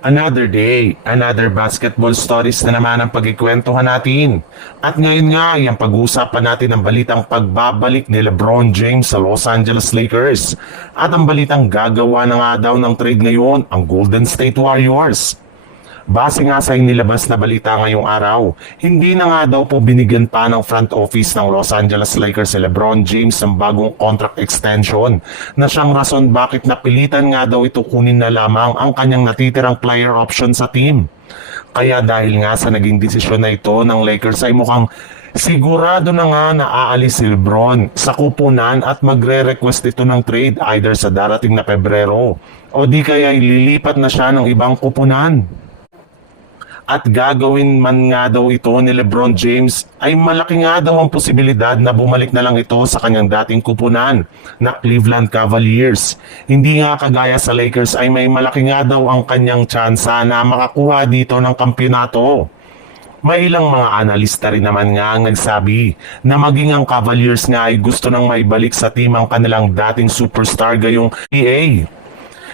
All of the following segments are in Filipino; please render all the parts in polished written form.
Another day, another basketball stories na naman ang pagkikwentuhan natin. At ngayon nga, yung pag-uusapan natin ang balitang pagbabalik ni LeBron James sa Los Angeles Lakers. At ang balitang gagawa na nga daw ng trade ngayon ang Golden State Warriors. Base nga sa inilabas na balita ngayong araw, hindi na nga daw po binigyan pa ng front office ng Los Angeles Lakers si LeBron James ng bagong contract extension na siyang rason bakit napilitan nga daw ito kunin na lamang ang kanyang natitirang player option sa team. Kaya dahil nga sa naging desisyon na ito ng Lakers ay mukhang sigurado na nga na aalis si LeBron sa kupunan at magre-request ito ng trade either sa darating na Pebrero o di kaya ililipat na siya ng ibang kupunan. At gagawin man nga daw ito ni LeBron James ay malaki nga daw ang posibilidad na bumalik na lang ito sa kanyang dating kupunan na Cleveland Cavaliers. Hindi nga kagaya sa Lakers ay may malaki nga daw ang kanyang tsansa na makakuha dito ng kampyonato. May ilang mga analista rin naman nga ang nagsabi na maging ang Cavaliers nga ay gusto nang maibalik sa team ang kanilang dating superstar gayong PA.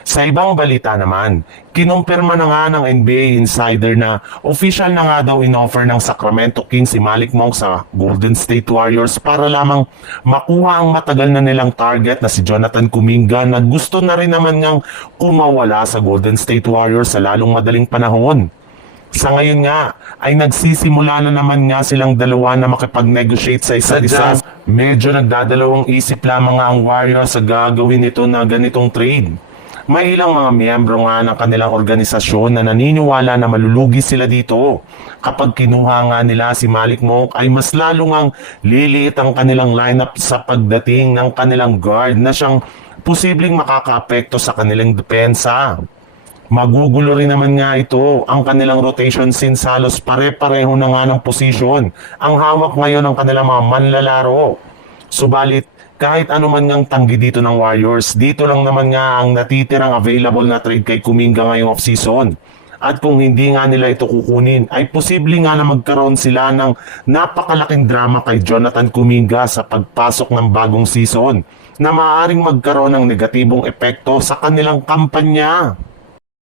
Sa ibang balita naman, kinumpirma na nga ng NBA Insider na official na nga daw inoffer ng Sacramento Kings si Malik Monk sa Golden State Warriors para lamang makuha ang matagal na nilang target na si Jonathan Kuminga na gusto na rin naman ngang kumawala sa Golden State Warriors sa lalong madaling panahon. Sa ngayon nga, ay nagsisimula na naman nga silang dalawa na makipag-negotiate sa isa't isa. Medyo nagdadalawang isip lamang nga ang Warriors sa gagawin nito na ganitong trade. May ilang mga miyembro nga ng kanilang organisasyon na naniniwala na malulugi sila dito. Kapag kinuha nga nila si Malik Monk ay mas lalo ngang liliit ang kanilang lineup sa pagdating ng kanilang guard na siyang posibleng makakaapekto sa kanilang depensa. Magugulo rin naman nga ito ang kanilang rotation since halos pare-pareho na nga ng posisyon ang hawak ngayon ng kanilang mga manlalaro. Subalit, kahit ano man ngang tanggi dito ng Warriors, dito lang naman nga ang natitirang available na trade kay Kuminga ngayong off-season. At kung hindi nga nila ito kukunin, ay posible nga na magkaroon sila ng napakalaking drama kay Jonathan Kuminga sa pagpasok ng bagong season na maaaring magkaroon ng negatibong epekto sa kanilang kampanya.